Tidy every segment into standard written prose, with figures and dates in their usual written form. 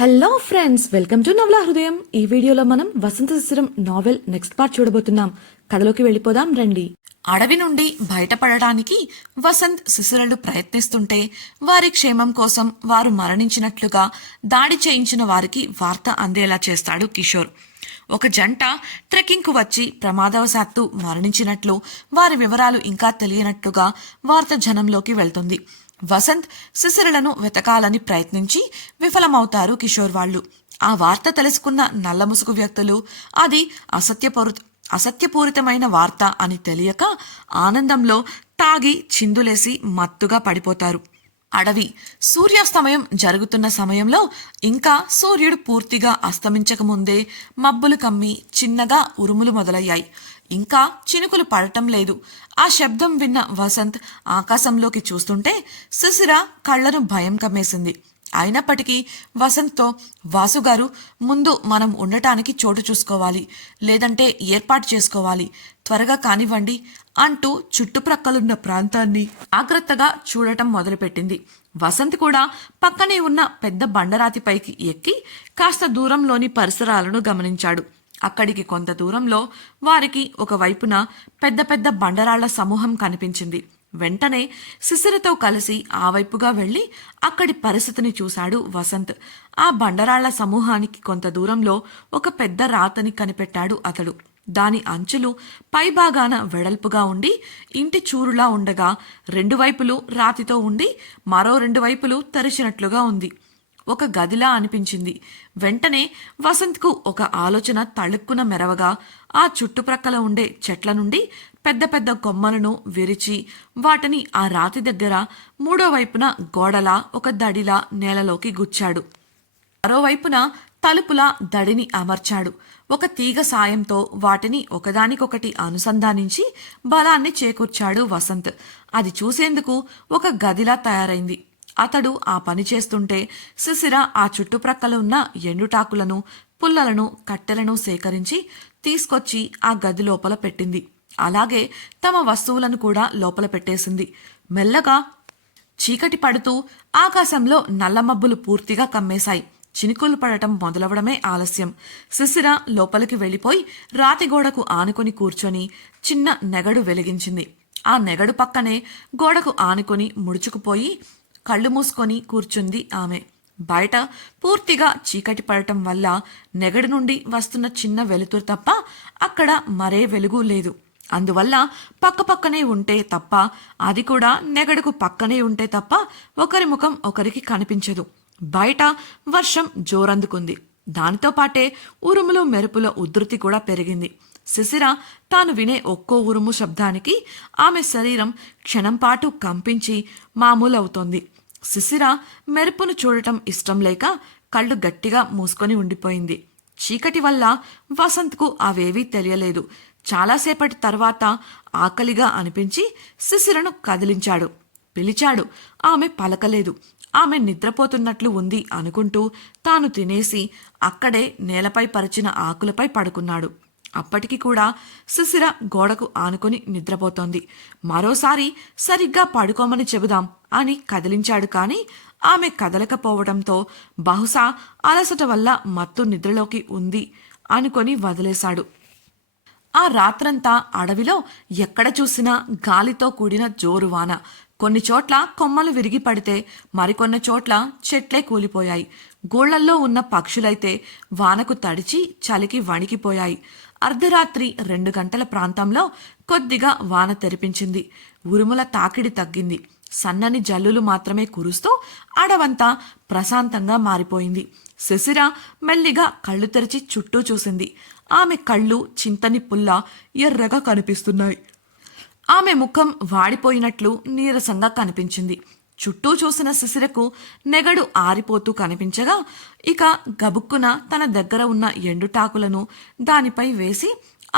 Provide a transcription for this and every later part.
Hello friends, welcome to నవలా హృదయం. ఈ వీడియోలో మనం వసంత శిశిరం నావెల్ నెక్స్ట్ పార్ట్ చూడబోతున్నాం. కథలోకి వెళ్ళిపోదాం రండి. అడవి నుండి బయటపడడానికి వసంత్ శిశిరలు ప్రయత్నిస్తుంటే వారి క్షేమం కోసం వారు మరణించినట్లుగా దాడి చేయించిన వారికి వార్త అందేలా చేస్తాడు కిషోర్. ఒక జంట ట్రెక్కింగ్కు వచ్చి ప్రమాదవశాత్తు మరణించినట్లు వారి వివరాలు ఇంకా తెలియనట్లుగా వార్త జనంలోకి వెళ్తుంది. వసంత్ శిశిరలను వెతకాలని ప్రయత్నించి విఫలమవుతారు కిషోర్ వాళ్ళు. ఆ వార్త తెలుసుకున్న నల్లముసుగు వ్యక్తులు అది అసత్యపూరితమైన వార్త అని తెలియక ఆనందంలో తాగి చిందులేసి మత్తుగా పడిపోతారు. అడవి సూర్యాస్తమయం జరుగుతున్న సమయంలో ఇంకా సూర్యుడు పూర్తిగా అస్తమించకముందే మబ్బులు కమ్మి చిన్నగా ఉరుములు మొదలయ్యాయి. ఇంకా చినుకులు పడటం లేదు. ఆ శబ్దం విన్న వసంత్ ఆకాశంలోకి చూస్తుంటే శిశిర కళ్లను భయం కమ్మేసింది. అయినప్పటికీ వసంత్తో, వాసుగారు, ముందు మనం ఉండటానికి చోటు చూసుకోవాలి, లేదంటే ఏర్పాటు చేసుకోవాలి, త్వరగా కానివ్వండి అంటూ చుట్టుప్రక్కలున్న ప్రాంతాన్ని జాగ్రత్తగా చూడటం మొదలుపెట్టింది. వసంత్ కూడా పక్కనే ఉన్న పెద్ద బండరాతిపైకి ఎక్కి కాస్త దూరంలోని పరిసరాలను గమనించాడు. అక్కడికి కొంత దూరంలో వారికి ఒకవైపున పెద్ద పెద్ద బండరాళ్ల సమూహం కనిపించింది. వెంటనే శిశిరతో కలిసి ఆ వైపుగా వెళ్లి అక్కడి పరిస్థితిని చూశాడు వసంత్. ఆ బండరాళ్ల సమూహానికి కొంత దూరంలో ఒక పెద్ద రాతని కనిపెట్టాడు అతడు. దాని అంచులు పైభాగాన వెడల్పుగా ఉండి ఇంటి చూరులా ఉండగా రెండు వైపులు రాతితో ఉండి మరో రెండు వైపులు తెరిచినట్లుగా ఉంది. ఒక గదిలా అనిపించింది. వెంటనే వసంత్కు ఒక ఆలోచన తళుక్కున మెరవగా ఆ చుట్టుప్రక్కల ఉండే చెట్ల నుండి పెద్ద పెద్ద కొమ్మలను విరిచి వాటిని ఆ రాతి దగ్గర మూడో వైపున గోడలా ఒక దడిలా నేలలోకి గుచ్చాడు. మరోవైపున తలుపులా దడిని అమర్చాడు. ఒక తీగ సాయంతో వాటిని ఒకదానికొకటి అనుసంధానించి బలాన్ని చేకూర్చాడు వసంత్. అది చూసేందుకు ఒక గదిలా తయారైంది. అతడు ఆ పని చేస్తుంటే శిశిర ఆ చుట్టుప్రక్కల ఉన్న ఎండుటాకులను, పుల్లలను, కట్టెలను సేకరించి తీసుకొచ్చి ఆ గది లోపల పెట్టింది. అలాగే తమ వస్తువులను కూడా లోపల పెట్టేసింది. మెల్లగా చీకటి పడుతూ ఆకాశంలో నల్లమబ్బులు పూర్తిగా కమ్మేశాయి. చినుకులు పడటం మొదలవడమే ఆలస్యం. శిశిర లోపలికి వెళ్ళిపోయి రాతిగోడకు ఆనుకొని కూర్చొని చిన్న నెగడు వెలిగించింది. ఆ నెగడు పక్కనే గోడకు ఆనుకొని ముడుచుకుపోయి కళ్ళు మూసుకొని కూర్చుంది ఆమె. బయట పూర్తిగా చీకటి పడటం వల్ల నెగడు నుండి వస్తున్న చిన్న వెలుతురు తప్ప అక్కడ మరే వెలుగు లేదు. అందువల్ల పక్కపక్కనే ఉంటే తప్ప, అది కూడా నెగడుకు పక్కనే ఉంటే తప్ప ఒకరి ముఖం ఒకరికి కనిపించదు. బయట వర్షం జోరందుకుంది. దానితో పాటే ఉరుములు మెరుపుల ఉధృతి కూడా పెరిగింది. శిశిర తాను వినే ఒక్కో ఉరుము శబ్దానికి ఆమె శరీరం క్షణంపాటు కంపించి మామూలవుతోంది. శిశిర మెరుపును చూడటం ఇష్టం లేక కళ్ళు గట్టిగా మూసుకొని ఉండిపోయింది. చీకటి వల్ల వసంత్కు అవేవీ తెలియలేదు. చాలాసేపటి తర్వాత ఆకలిగా అనిపించి శిశిరను కదిలించాడు, పిలిచాడు. ఆమె పలకలేదు. ఆమె నిద్రపోతున్నట్లు ఉంది అనుకుంటూ తాను తినేసి అక్కడే నేలపై పరిచిన ఆకులపై పడుకున్నాడు. అప్పటికి కూడా శిశిర గోడకు ఆనుకొని నిద్రపోతోంది. మరోసారి సరిగ్గా పడుకోమని చెబుదాం అని కదిలించాడు. కానీ ఆమె కదలకపోవడంతో బహుశా అలసట వల్ల మత్తు నిద్రలోకి ఉంది అనుకొని వదిలేశాడు. ఆ రాత్రంతా అడవిలో ఎక్కడ చూసినా గాలితో కూడిన జోరువాన. కొన్ని చోట్ల కొమ్మలు విరిగి పడితే మరికొన్ని చోట్ల చెట్లే కూలిపోయాయి. గూళ్లల్లో ఉన్న పక్షులైతే వానకు తడిచి చలికి వణికిపోయాయి. అర్ధరాత్రి 2 గంటల ప్రాంతంలో కొద్దిగా వాన తెరిపించింది. ఉరుముల తాకిడి తగ్గింది. సన్నని జల్లులు మాత్రమే కురుస్తూ అడవంతా ప్రశాంతంగా మారిపోయింది. శిశిర మెల్లిగా కళ్ళు తెరిచి చుట్టూ చూసింది. ఆమె కళ్ళు చింతని పుల్ల ఎర్రగా కనిపిస్తున్నాయి. ఆమె ముఖం వాడిపోయినట్లు నీరసంగా కనిపించింది. చుట్టూ చూసిన శిశిరకు నెగడు ఆరిపోతూ కనిపించగా ఇక గబుక్కున తన దగ్గర ఉన్న ఎండుటాకులను దానిపై వేసి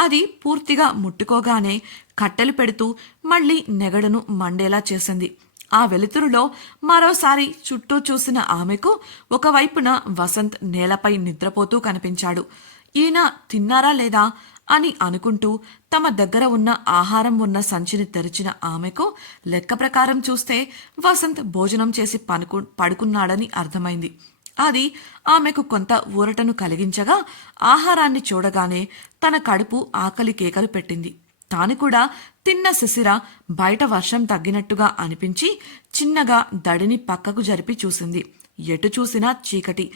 అది పూర్తిగా ముట్టుకోగానే కట్టెలు పెడుతూ మళ్లీ నెగడును మండేలా చేసింది. ఆ వెలుతురులో మరోసారి చుట్టూ చూసిన ఆమెకు ఒకవైపున వసంత్ నేలపై నిద్రపోతూ కనిపించాడు. ఈయన తిన్నారా లేదా అని అనుకుంటూ తమ దగ్గర ఉన్న ఆహారం ఉన్న సంచిని తెరిచిన ఆమెకు లెక్క ప్రకారం చూస్తే వసంత్ భోజనం చేసి పడుకున్నాడని అర్థమైంది. అది ఆమెకు కొంత ఊరటను కలిగించగా ఆహారాన్ని చూడగానే తన కడుపు ఆకలి కేకలు పెట్టింది. తాను కూడా తిన్న శిశిర బయట వర్షం తగ్గినట్టుగా అనిపించి చిన్నగా దడిని పక్కకు జరిపి చూసింది. ఎటు చూసినా చీకటి,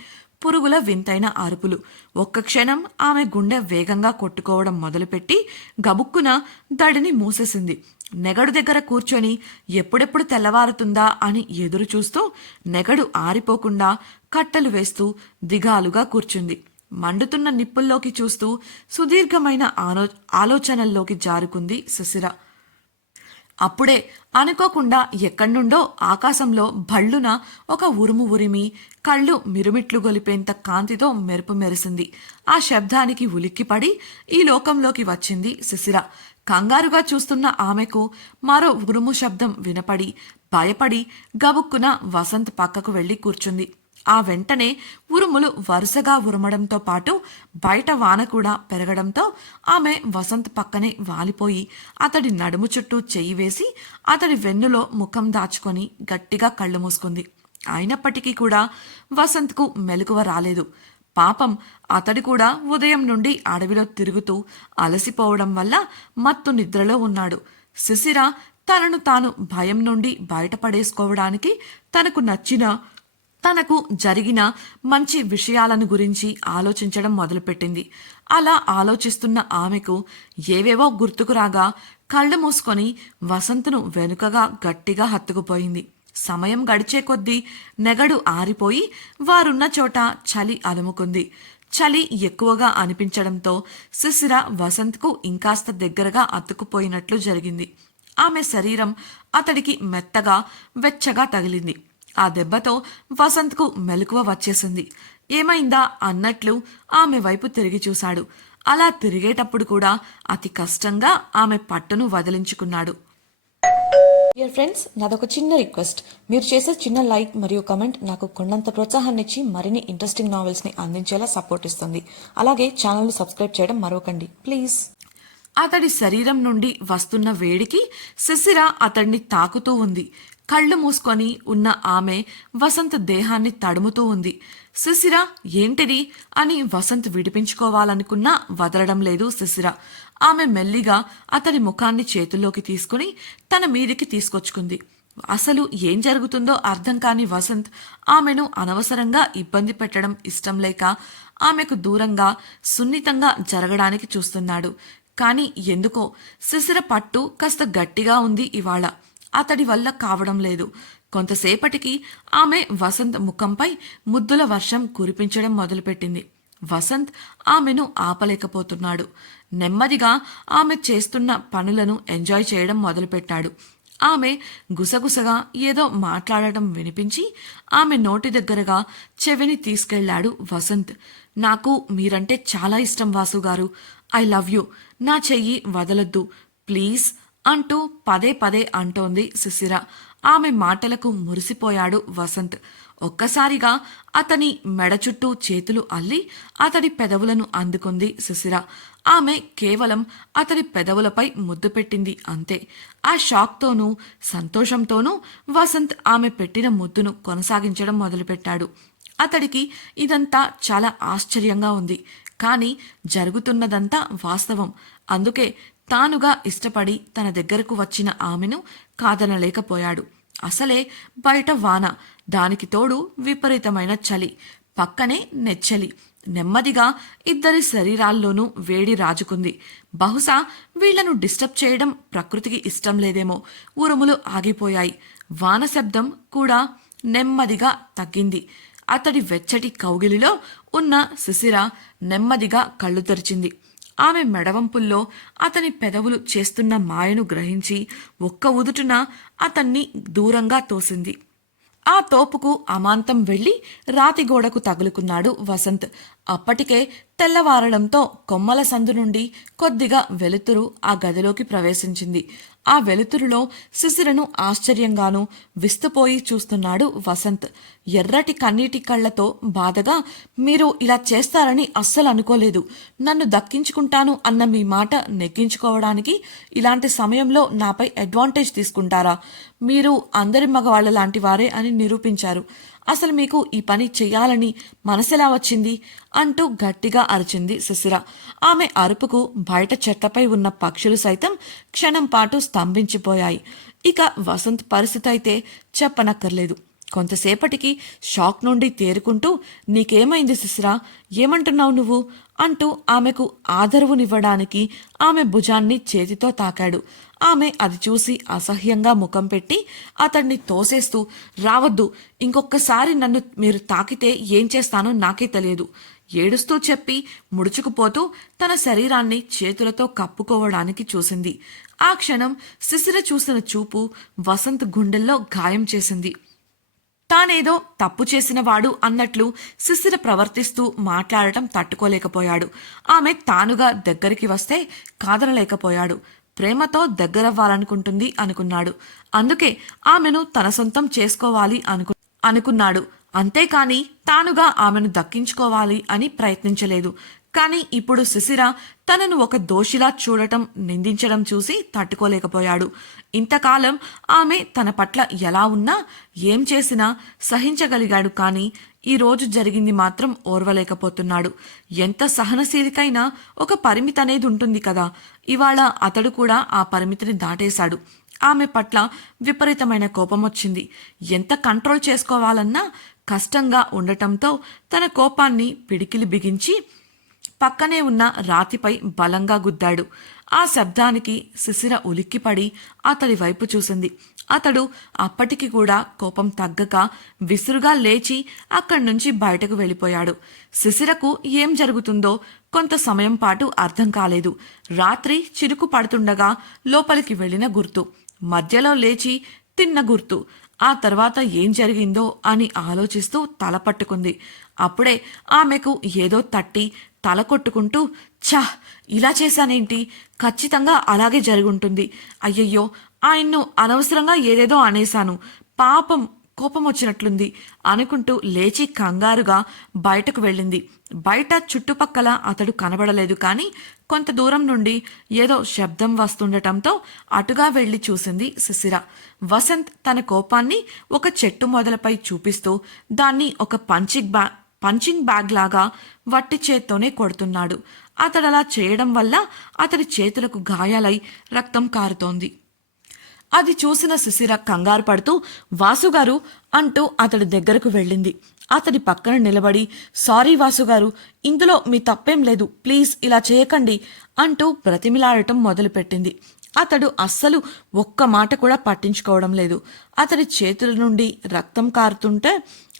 పురుగుల వింతైన అరుపులు. ఒక్క క్షణం ఆమె గుండె వేగంగా కొట్టుకోవడం మొదలుపెట్టి గబుక్కున దడిని మూసేసింది. నెగడు దగ్గర కూర్చొని ఎప్పుడెప్పుడు తెల్లవారుతుందా అని ఎదురు చూస్తూ నెగడు ఆరిపోకుండా కట్టెలు వేస్తూ దిగాలుగా కూర్చుంది. మండుతున్న నిప్పుల్లోకి చూస్తూ సుదీర్ఘమైన ఆలోచనల్లోకి జారుకుంది శిశిర. అప్పుడే అనుకోకుండా ఎక్కడ్నుండో ఆకాశంలో భళ్ళున ఒక ఉరుము ఉరిమి కళ్ళు మిరుమిట్లు గొలిపేంత కాంతితో మెరుపు మెరిసింది. ఆ శబ్దానికి ఉలిక్కిపడి ఈ లోకంలోకి వచ్చింది శిశిర. కంగారుగా చూస్తున్న ఆమెకు మరో ఉరుము శబ్దం వినపడి భయపడి గబుక్కున వసంత్ పక్కకు వెళ్లి కూర్చుంది. ఆ వెంటనే ఉరుములు వరుసగా ఉరమడంతో పాటు బయట వాన కూడా పెరగడంతో ఆమె వసంత్ పక్కనే వాలిపోయి అతడి నడుము చుట్టూ చెయ్యి వేసి అతడి వెన్నులో ముఖం దాచుకొని గట్టిగా కళ్ళు మూసుకుంది. అయినప్పటికీ కూడా వసంత్కు మెలకువ రాలేదు. పాపం అతడు కూడా ఉదయం నుండి అడవిలో తిరుగుతూ అలసిపోవడం వల్ల మత్తు నిద్రలో ఉన్నాడు. శిశిర తనను తాను భయం నుండి బయటపడేసుకోవడానికి తనకు జరిగిన మంచి విషయాలను గురించి ఆలోచించడం మొదలుపెట్టింది. అలా ఆలోచిస్తున్న ఆమెకు ఏవేవో గుర్తుకు రాగా కళ్ళు మూసుకొని వసంతును వెనుకగా గట్టిగా హత్తుకుపోయింది. సమయం గడిచే కొద్దీ నెగడు ఆరిపోయి వారున్న చోట చలి అలుముకుంది. చలి ఎక్కువగా అనిపించడంతో శిశిర వసంత్కు ఇంకాస్త దగ్గరగా అతుక్కుపోయినట్లు జరిగింది. ఆమె శరీరం అతడికి మెత్తగా వెచ్చగా తగిలింది. ఆ దెబ్బతో వసంత్కు మెలకువ వచ్చేసింది. ఏమైందా అన్నట్లు ఆమె వైపు తిరిగి చూశాడు. అలా తిరిగేటప్పుడు కూడా అతి కష్టంగా ఆమె పట్టును వదిలించుకున్నాడు. డియర్ ఫ్రెండ్స్, నాదొక చిన్న రిక్వెస్ట్. మీరు చేసే చిన్న లైక్ మరియు కమెంట్ నాకు కొండంత ప్రోత్సాహాన్ని ఇచ్చి మరిన్ని ఇంట్రెస్టింగ్ నావెల్స్ని అందించేలా సపోర్ట్ ఇస్తుంది. అలాగే ఛానల్ని సబ్స్క్రైబ్ చేయడం మరవకండి ప్లీజ్. అతడి శరీరం నుండి వస్తున్న వేడికి శిశిర అతడిని తాకుతూ ఉంది. కళ్ళు మూసుకొని ఉన్న ఆమె వసంత్ దేహాన్ని తడుముతూ ఉంది. శిశిర ఏంటిది అని వసంత్ విడిపించుకోవాలనుకున్నా వదలడం లేదు శిశిర. ఆమె మెల్లిగా అతడి ముఖాన్ని చేతుల్లోకి తీసుకుని తన మీదికి తీసుకొచ్చుకుంది. అసలు ఏం జరుగుతుందో అర్థం కాని వసంత్ ఆమెను అనవసరంగా ఇబ్బంది పెట్టడం ఇష్టం లేక ఆమెకు దూరంగా సున్నితంగా జరగడానికి చూస్తున్నాడు. కాని ఎందుకో శిశిర పట్టు కాస్త గట్టిగా ఉంది ఇవాళ. అతడి వల్ల కావడం లేదు. కొంతసేపటికి ఆమె వసంత్ ముఖంపై ముద్దుల వర్షం కురిపించడం మొదలుపెట్టింది. వసంత్ ఆమెను ఆపలేకపోతున్నాడు. నెమ్మదిగా ఆమె చేస్తున్న పనులను ఎంజాయ్ చేయడం మొదలుపెట్టాడు. ఆమె గుసగుసగా ఏదో మాట్లాడటం వినిపించి ఆమె నోటి దగ్గరగా చెవిని తీసుకెళ్లాడు వసంత్. నాకు మీరంటే చాలా ఇష్టం వాసుగారు. I love you. నా చెయ్యి వదలొద్దు ప్లీజ్ అంటూ పదే పదే అంటోంది శిశిర. ఆమె మాటలకు మురిసిపోయాడు వసంత్. ఒక్కసారిగా అతని మెడ చుట్టూ చేతులు అల్లి అతడి పెదవులను అందుకుంది శిశిర. ఆమె కేవలం అతడి పెదవులపై ముద్దు పెట్టింది అంతే. ఆ షాక్తోనూ సంతోషంతోనూ వసంత్ ఆమె పెట్టిన ముద్దును కొనసాగించడం మొదలుపెట్టాడు. అతడికి ఇదంతా చాలా ఆశ్చర్యంగా ఉంది. కానీ జరుగుతున్నదంతా వాస్తవం. అందుకే తానుగా ఇష్టపడి తన దగ్గరకు వచ్చిన ఆమెను కాదనలేకపోయాడు. అసలే బయట వాన, దానికి తోడు విపరీతమైన చలి, పక్కనే నెచ్చలి. నెమ్మదిగా ఇద్దరి శరీరాల్లోనూ వేడి రాజుకుంది. బహుశా వీళ్లను డిస్టర్బ్ చేయడం ప్రకృతికి ఇష్టం లేదేమో. ఉరుములు ఆగిపోయాయి. వాన శబ్దం కూడా నెమ్మదిగా తగ్గింది. అతడి వెచ్చటి కౌగిలిలో ఉన్న శిశిర నెమ్మదిగా కళ్ళు తెరిచింది. ఆమె మెడవంపుల్లో అతని పెదవులు చేస్తున్న మాయను గ్రహించి ఒక్క ఉదుటున అతన్ని దూరంగా తోసింది. ఆ తోపుకు అమాంతం వెళ్లి రాతిగోడకు తగులుకున్నాడు వసంత్. అప్పటికే తెల్లవారడంతో కొమ్మల సందు నుండి కొద్దిగా వెలుతురు ఆ గదిలోకి ప్రవేశించింది. ఆ వెలుతురులో శిశిరను ఆశ్చర్యంగానూ విస్తుపోయి చూస్తున్నాడు వసంత్. ఎర్రటి కన్నీటి కళ్లతో బాధగా, మీరు ఇలా చేస్తారని అస్సలు అనుకోలేదు. నన్ను దక్కించుకుంటాను అన్న మీ మాట నెగ్గించుకోవడానికి ఇలాంటి సమయంలో నాపై అడ్వాంటేజ్ తీసుకుంటారా? మీరు అందరి మగవాళ్ల లాంటి వారే అని నిరూపించారు. అసలు మీకు ఈ పని చెయ్యాలని మనసెలా వచ్చింది అంటూ గట్టిగా అరిచింది శిశిర. ఆమె అరుపుకు బయట చెట్లపై ఉన్న పక్షులు సైతం క్షణం పాటు స్తంభించిపోయాయి. ఇక వసంత్ పరిస్థితి అయితే చెప్పనక్కర్లేదు. కొంతసేపటికి షాక్ నుండి తేరుకుంటూ, నీకేమైంది శిశిరా, ఏమంటున్నావు నువ్వు అంటూ ఆమెకు ఆదరవునివ్వడానికి ఆమె భుజాన్ని చేతితో తాకాడు. ఆమె అది చూసి అసహ్యంగా ముఖం పెట్టి అతన్ని తోసేస్తూ, రావద్దు, ఇంకొక్కసారి నన్ను మీరు తాకితే ఏం చేస్తానో నాకే తెలియదు ఏడుస్తూ చెప్పి ముడుచుకుపోతూ తన శరీరాన్ని చేతులతో కప్పుకోవడానికి చూసింది. ఆ క్షణం శిశిర చూసిన చూపు వసంత్ గుండెల్లో గాయం చేసింది. తానేదో తప్పు చేసిన వాడు అన్నట్లు శిశిర ప్రవర్తిస్తూ మాట్లాడటం తట్టుకోలేకపోయాడు. ఆమె తానుగా దగ్గరికి వస్తే కాదనలేకపోయాడు. ప్రేమతో దగ్గరవ్వాలనుకుంటుంది అనుకున్నాడు. అందుకే ఆమెను తన సొంతం చేసుకోవాలి అనుకున్నాడు. అంతేకాని తానుగా ఆమెను దక్కించుకోవాలి అని ప్రయత్నించలేదు. కానీ ఇప్పుడు శిశిర తనను ఒక దోషిలా చూడటం, నిందించడం చూసి తట్టుకోలేకపోయాడు. ఇంతకాలం ఆమె తన పట్ల ఎలా ఉన్నా, ఏం చేసినా సహించగలిగాడు. కానీ ఈ రోజు జరిగింది మాత్రం ఓర్వలేకపోతున్నాడు. ఎంత సహనశీలికైనా ఒక పరిమితి అనేది ఉంటుంది కదా. ఇవాళ అతడు కూడా ఆ పరిమితిని దాటేశాడు. ఆమె పట్ల విపరీతమైన కోపం వచ్చింది. ఎంత కంట్రోల్ చేసుకోవాలన్నా కష్టంగా ఉండటంతో తన కోపాన్ని పిడికిలి బిగించి పక్కనే ఉన్న రాతిపై బలంగా గుద్దాడు. ఆ శబ్దానికి శిశిర ఉలిక్కిపడి అతడి వైపు చూసింది. అతడు అప్పటికి కూడా కోపం తగ్గక విసురుగా లేచి అక్కడి నుంచి బయటకు వెళ్ళిపోయాడు. శిశిరకు ఏం జరుగుతుందో కొంత సమయం పాటు అర్థం కాలేదు. రాత్రి చిరుకు పడుతుండగా లోపలికి వెళ్ళిన గుర్తు, మధ్యలో లేచి తిన్న గుర్తు, ఆ తర్వాత ఏం జరిగిందో అని ఆలోచిస్తూ తల పట్టుకుంది. అప్పుడే ఆమెకు ఏదో తట్టి తల కొట్టుకుంటూ, ఛా, ఇలా చేశానేంటి, ఖచ్చితంగా అలాగే జరుగుంటుంది, అయ్యయ్యో ఆయన్ను అనవసరంగా ఏదేదో అనేశాను, పాపం, కోపం వచ్చినట్లుంది అనుకుంటూ లేచి కంగారుగా బయటకు వెళ్ళింది. బయట చుట్టుపక్కల అతడు కనబడలేదు. కానీ కొంత దూరం నుండి ఏదో శబ్దం వస్తుండటంతో అటుగా వెళ్లి చూసింది శిశిర. వసంత్ తన కోపాన్ని ఒక చెట్టు మొదలపై చూపిస్తూ దాన్ని ఒక పంచింగ్ బ్యాగ్ లాగా వట్టి చేత్తోనే కొడుతున్నాడు. అతడలా చేయడం వల్ల అతడి చేతులకు గాయాలై రక్తం కారుతోంది. అది చూసిన శిశిర కంగారు పడుతూ, వాసుగారు అంటూ అతడి దగ్గరకు వెళ్ళింది. అతడి పక్కన నిలబడి, సారీ వాసుగారు, ఇందులో మీ తప్పేం లేదు, ప్లీజ్ ఇలా చేయకండి అంటూ బ్రతిమిలాడటం మొదలుపెట్టింది. అతడు అస్సలు ఒక్క మాట కూడా పట్టించుకోవడం లేదు. అతడి చేతుల నుండి రక్తం కారుతుంటే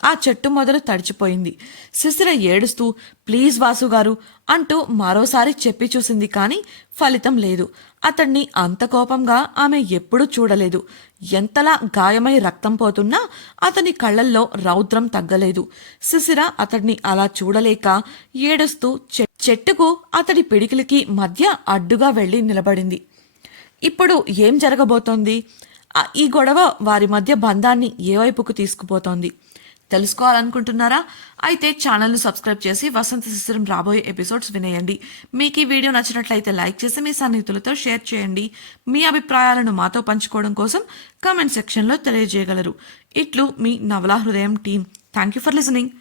ఆ చెట్టు మొదలు తడిచిపోయింది. శిశిర ఏడుస్తూ, ప్లీజ్ వాసుగారు అంటూ మరోసారి చెప్పి చూసింది. కానీ ఫలితం లేదు. అతన్ని అంత కోపంగా ఆమె ఎప్పుడూ చూడలేదు. ఎంతలా గాయమై రక్తం పోతున్నా అతని కళ్ళల్లో రౌద్రం తగ్గలేదు. శిశిర అతడిని అలా చూడలేక ఏడుస్తూ చెట్టుకు అతడి పిడికిలికి మధ్య అడ్డుగా వెళ్లి నిలబడింది. ఇప్పుడు ఏం జరగబోతోంది? ఈ గొడవ వారి మధ్య బంధాన్ని ఏ వైపుకు తీసుకుపోతోంది తెలుసుకోవాలనుకుంటున్నారా? అయితే ఛానల్ను సబ్స్క్రైబ్ చేసి వసంత శిశిరం రాబోయే ఎపిసోడ్స్ వినేయండి. మీకు ఈ వీడియో నచ్చినట్లయితే లైక్ చేసి మీ సన్నిహితులతో షేర్ చేయండి. మీ అభిప్రాయాలను మాతో పంచుకోవడం కోసం కామెంట్ సెక్షన్లో తెలియజేయగలరు. ఇట్లు మీ నవలా హృదయం team. Thank you for listening.